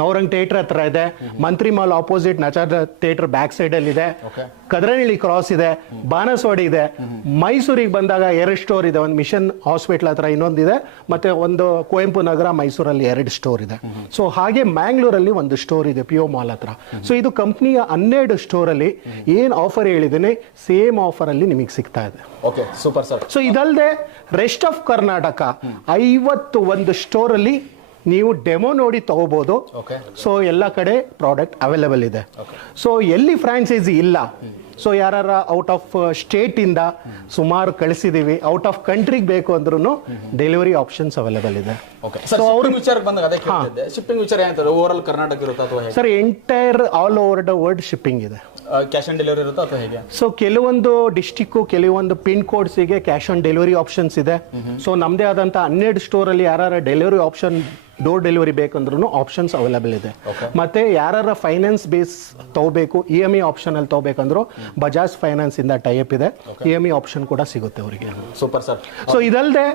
ನವರಂಗ್ ಥಿಯೇಟರ್ ಹತ್ರ ಇದೆ. Mantri mall opposite Nachara theatre back side ಅಲ್ಲಿ ಇದೆ. ಕದ್ರನಹಳ್ಳಿ ಕ್ರಾಸ್ ಇದೆ. ಬಾನಸವಾಡಿ ಇದೆ. ಮೈಸೂರಿಗೆ ಬಂದಾಗ ಎರಡು ಸ್ಟೋರ್ ಇದೆ. ಒಂದು ಮಿಷನ್ ಹಾಸ್ಪಿಟಲ್ ಹತ್ರ ಇನ್ನೊಂದಿದೆ ಮತ್ತೆ ಒಂದು ಕುವೆಂಪು ನಗರ ಮೈಸೂರಲ್ಲಿ ಎರಡು ಸ್ಟೋರ್ ಇದೆ. ಸೊ ಹಾಗೆ ಮ್ಯಾಂಗ್ಳೂರಲ್ಲಿ ಒಂದು ಸ್ಟೋರ್ ಇದೆ ಪಿಯೋ ಮಾಲ್ ಹತ್ರ. ಸೊ ಇದು ಕಂಪ್ನಿಯ ಹನ್ನೆರಡು ಸ್ಟೋರ್ ಅಲ್ಲಿ ಏನ್ ಆಫರ್ ಹೇಳಿದ್ದೀನಿ? ಸೇಮ್ ಆಫರ್ ಅಲ್ಲಿ ನಿಮಗೆ ಸಿಗ್ತಾ ಇದೆ. ಓಕೆ ಸೂಪರ್ ಸರ್ ಸೊ ಇದಲ್ಲದೆ ರೆಸ್ಟ್ ಆಫ್ ಕರ್ನಾಟಕ ಐವತ್ತು ಒಂದು ಸ್ಟೋರ್ ಅಲ್ಲಿ ನೀವು ಡೆಮೋ ನೋಡಿ ತಗೋಬಹುದು Okay. ಸೊ ಎಲ್ಲ ಕಡೆ ಪ್ರಾಡಕ್ಟ್ ಅವೈಲೇಬಲ್ ಇದೆ. ಸೊ ಎಲ್ಲಿ ಫ್ರಾಂಚೈಸಿ ಇಲ್ಲ. ಸೊ ಯಾರ ಔಟ್ ಆಫ್ ಸ್ಟೇಟ್ ಇಂದ ಸುಮಾರು ಕಳಿಸಿದೀವಿ. ಔಟ್ ಆಫ್ ಕಂಟ್ರಿಗೆ ಬೇಕು ಅಂದ್ರೂ ಡೆಲಿವರಿ ಆಪ್ಷನ್ಸ್ ಅವೈಲೇಬಲ್ ಇದೆ. So ಶಿಪ್ಪಿಂಗ್ ವಿಚಾರಕ್ಕೆ ಬಂದಾಗ ಅದೇ ಕೇಳ್ತಿದ್ದೆ. ಶಿಪ್ಪಿಂಗ್ ವಿಚಾರ ಏನಂತಾರೆ ಓವರ್ ಆಲ್ ಕರ್ನಾಟಕ ಇರುತ್ತಾ ಅಥವಾ sir entire all over the world shipping ಇದೆ. ಕ್ಯಾಶ್ ಆನ್ ಡೆಲಿವರಿ ಇರುತ್ತಾ ಅಥವಾ ಹೇಗೆ? ಸೊ ಕೆಲವೊಂದು ಡಿಸ್ಟಿಕ್ಕು ಕೆಲವೊಂದು ಪಿನ್ ಕೋಡ್ಸಿಗೆ ಕ್ಯಾಶ್ ಆನ್ ಡೆಲಿವರಿ ಆಪ್ಷನ್ಸ್ ಇದೆ. ಸೊ ನಮ್ಮದೇ ಆದಂಥ ಹನ್ನೆರಡು ಸ್ಟೋರಲ್ಲಿ ಯಾರು ಡೆಲಿವರಿ ಆಪ್ಷನ್ ಡೋರ್ ಡೆಲಿವರಿ ಬೇಕಂದ್ರೂ ಆಪ್ಷನ್ಸ್ ಅವೈಲೇಬಲ್ ಇದೆ. ಮತ್ತೆ ಯಾರ ಫೈನಾನ್ಸ್ ಬೇಸ್ ತಗೋಬೇಕು ಇ ಎಂ ಇ ಆಪ್ಷನ್ ಅಲ್ಲಿ ತಗೋಬೇಕಂದ್ರೂ ಬಜಾಜ್ ಫೈನಾನ್ಸ್ ಇಂದ ಟೈಪ್ ಇದೆ. ಇ ಎಂ ಇ ಆಪ್ಷನ್ ಕೂಡ ಸಿಗುತ್ತೆ ಅವರಿಗೆ. ಸೂಪರ್ ಸರ್ ಸೊ ಇದಲ್ಲದೆ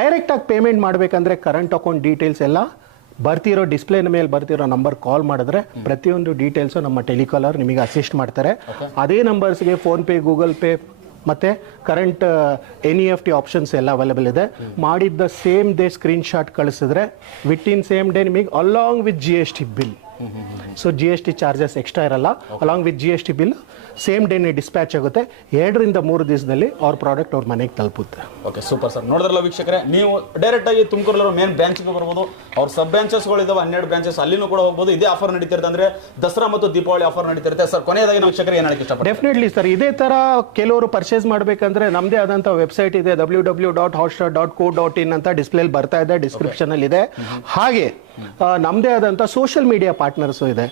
ಡೈರೆಕ್ಟ್ ಆಗಿ ಪೇಮೆಂಟ್ ಮಾಡಬೇಕಂದ್ರೆ ಕರೆಂಟ್ ಅಕೌಂಟ್ ಡೀಟೇಲ್ಸ್ ಎಲ್ಲ ಬರ್ತಿರೋ ಡಿಸ್ಪ್ಲೇನ ಮೇಲೆ ಬರ್ತಿರೋ ನಂಬರ್ ಕಾಲ್ ಮಾಡಿದ್ರೆ ಪ್ರತಿಯೊಂದು ಡೀಟೇಲ್ಸು ನಮ್ಮ ಟೆಲಿಕಾಲರ್ ನಿಮಗೆ ಅಸಿಸ್ಟ್ ಮಾಡ್ತಾರೆ. ಅದೇ ನಂಬರ್ಸ್ಗೆ ಫೋನ್ ಪೇ ಗೂಗಲ್ ಪೇ ಮತ್ತೆ current N E F T options ಎಲ್ಲ ಅವೈಲೇಬಲ್ ಇದೆ. ಮಾಡಿದ್ದ ಸೇಮ್ ಡೇ ಸ್ಕ್ರೀನ್ ಶಾಟ್ ಕಳಿಸಿದ್ರೆ ವಿತ್ ಇನ್ ಸೇಮ್ ಡೇ ನಿಮಗೆ along with G S T bill so G S T charges extra ಇರಲ್ಲ. Along with G S T bill same ಡೇನೇ dispatch ಆಗುತ್ತೆ. ಎರಡರಿಂದ ಮೂರು ದಿವಸದಲ್ಲಿ ಅವ್ರ ಪ್ರಾಡಕ್ಟ್ ಅವ್ರ ಮನೆಗೆ ತಲುಪುತ್ತೆ. ಓಕೆ ಸೂಪರ್ ಸರ್ ನೋಡಿದ್ರಲ್ಲ ವೀಕ್ಷಕರೇ ನೀವು ಡೈರೆಕ್ಟ್ ಆಗಿ ತುಮಕೂರಲ್ಲಿರೋ ಮೇನ್ ಬ್ರಾಂಚ್ಗೆ ಬರ್ಬೋದು. ಅವ್ರ ಸಬ್ ಬ್ರಾಂಚಸ್ಗಳು ಇದಾವೆ ಹನ್ನೆರಡು ಬ್ರಾಂಚಸ್ ಅಲ್ಲಿನೂ ಕೂಡ ಹೋಗ್ಬೋದು. ಇದೇ ಆಫರ್ ನಡೀತಿರುತ್ತೆ ಅಂದರೆ ದಸರಾ ಮತ್ತು ದೀಪಾವಳಿ ಆಫರ್ ನಡೀತಿರುತ್ತೆ. ಸರ್ ಕೊನೆಯದಾಗಿ ನಾವು ವೀಕ್ಷಕರಿಗೆ ಏನು ಇಷ್ಟ ಡೆಫಿನೆಟ್ಲಿ ಸರ್ ಇದೇ ಥರ ಕೆಲವರು ಪರ್ಚೇಸ್ ಮಾಡಬೇಕಂದ್ರೆ ನಮ್ಮದೇ ಆದಂಥ ವೆಬ್ಸೈಟ್ ಇದೆ W W dot Hotstar dot co dot in ಅಂತ ಡಿಸ್ಪ್ಲೇಲಿ ಬರ್ತಾ ಇದೆ ಡಿಸ್ಕ್ರಿಪ್ಷನ್ ಅಲ್ಲಿ ಇದೆ. ಹಾಗೆ ನಮ್ಮದೇ ಆದಂಥ ಸೋಷಿಯಲ್ ಮೀಡಿಯಾ ಪಾರ್ಟ್ನರ್ಸು ಇದೆ.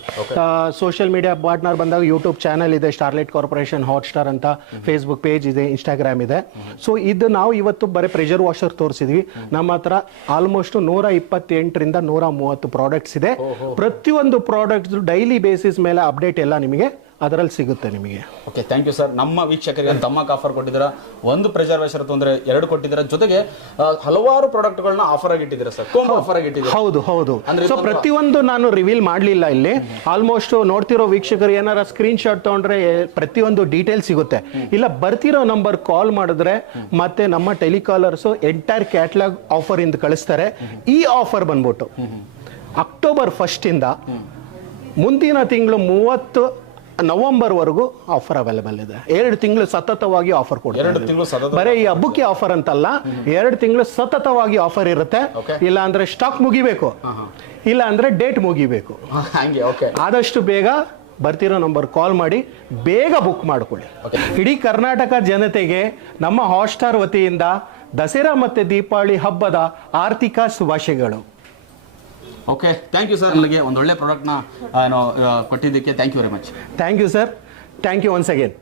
ಸೋಷಿಯಲ್ ಮೀಡಿಯಾ ಪಾರ್ಟ್ನರ್ ಬಂದಾಗ ಯೂಟ್ಯೂಬ್ ಚಾನಲ್ ಇದೆ ಸ್ಟಾರ್ಲೈಟ್ ಕಾರ್ಪೊರೇಷನ್ ಹಾಟ್ಸ್ಟಾರ್ ಅಂತ ಫೇಸ್ಬುಕ್ ಪೇಜ್ ಇದೆ ಇನ್ಸ್ಟಾಗ್ರಾಮ್ ಇದೆ. ಸೊ ಇದು ನಾವು ಇವತ್ತು ಬರೀ ಪ್ರೆಷರ್ ವಾಷರ್ ತೋರಿಸಿದ್ವಿ. ನಮ್ಮ ಹತ್ರ ಆಲ್ಮೋಸ್ಟ್ ನೂರ ಇಪ್ಪತ್ತೆಂಟರಿಂದ ನೂರ ಮೂವತ್ತು ಪ್ರಾಡಕ್ಟ್ಸ್ ಇದೆ. ಪ್ರತಿಯೊಂದು ಪ್ರಾಡಕ್ಟ್ಸ್ ಡೈಲಿ ಬೇಸಿಸ್ ಮೇಲೆ ಅಪ್ಡೇಟ್ ಎಲ್ಲ ನಿಮಗೆ ಅದರಲ್ಲಿ ಸಿಗುತ್ತೆ ನಿಮಗೆ. ಓಕೆ ಥ್ಯಾಂಕ್ ಯು ಸರ್ ನಮ್ಮ ವೀಕ್ಷಕರಿಗೆ ತಮ್ಮ ಆಫರ್ ಕೊಟ್ಟಿದ್ದೀರಾ? ಒಂದು ಪ್ರೆಷರ್ ವಾಷರ್ ತೊಂದರೆ ಎರಡು ಕೊಟ್ಟಿದ್ದೀರಾ? ಜೊತೆಗೆ ಹಲವಾರು ಪ್ರಾಡಕ್ಟ್ಗಳನ್ನ ಆಫರ್ ಆಗಿ ಇಟ್ಟಿದ್ದೀರಾ ಸರ್ ತುಂಬ ಆಫರ್ ಆಗಿ ಇಟ್ಟಿದ್ದೀರಾ? ಹೌದು ಹೌದು. ಸೊ ಪ್ರತಿಯೊಂದು ನಾನು ರಿವೀಲ್ ಮಾಡಲಿಲ್ಲ ಇಲ್ಲಿ. ಆಲ್ಮೋಸ್ಟ್ ನೋಡ್ತಿರೋ ವೀಕ್ಷಕರು ಏನಾರ ಸ್ಕ್ರೀನ್ ಶಾಟ್ ತೊಗೊಂಡ್ರೆ ಪ್ರತಿಯೊಂದು ಡೀಟೇಲ್ ಸಿಗುತ್ತೆ. ಇಲ್ಲ ಬರ್ತಿರೋ ನಂಬರ್ ಕಾಲ್ ಮಾಡಿದ್ರೆ ಮತ್ತೆ ನಮ್ಮ ಟೆಲಿಕಾಲರ್ಸು ಎಂಟೈರ್ ಕ್ಯಾಟ್ಲಾಗ್ ಆಫರ್ ಇಂದ ಕಳಿಸ್ತಾರೆ. ಈ ಆಫರ್ ಬಂದ್ಬಿಟ್ಟು ಅಕ್ಟೋಬರ್ ಫಸ್ಟಿಂದ ಮುಂದಿನ ತಿಂಗಳು ಮೂವತ್ತು ನವೆಂಬರ್ ವರೆಗೂ ಆಫರ್ ಅವೈಲೇಬಲ್ ಇದೆ. ಎರಡು ತಿಂಗಳು ಸತತವಾಗಿ ಆಫರ್ ಕೊಡ್ತಾರೆ ಬರೀ ಈ ಹಬ್ಬಕ್ಕೆ ಆಫರ್ ಅಂತಲ್ಲ ಎರಡು ತಿಂಗಳು ಸತತವಾಗಿ ಆಫರ್ ಇರುತ್ತೆ. ಇಲ್ಲ ಅಂದ್ರೆ ಸ್ಟಾಕ್ ಮುಗಿಬೇಕು. ಇಲ್ಲ ಅಂದ್ರೆ ಡೇಟ್ ಮುಗಿಬೇಕು. ಆದಷ್ಟು ಬೇಗ ಬರ್ತಿರೋ ನಂಬರ್ ಕಾಲ್ ಮಾಡಿ ಬೇಗ ಬುಕ್ ಮಾಡಿಕೊಳ್ಳಿ. ಇಡೀ ಕರ್ನಾಟಕ ಜನತೆಗೆ ನಮ್ಮ ಹಾಟ್ಸ್ಟಾರ್ ವತಿಯಿಂದ ದಸರಾ ಮತ್ತು ದೀಪಾವಳಿ ಹಬ್ಬದ ಆರ್ಥಿಕ ಶುಭಾಶಯಗಳು. ಓಕೆ ಥ್ಯಾಂಕ್ ಯು ಸರ್ ನನಗೆ ಒಂದು ಒಳ್ಳೆ ಪ್ರಾಡಕ್ಟ್ನ ಕೊಟ್ಟಿದ್ದಕ್ಕೆ thank you very much thank you sir thank you once again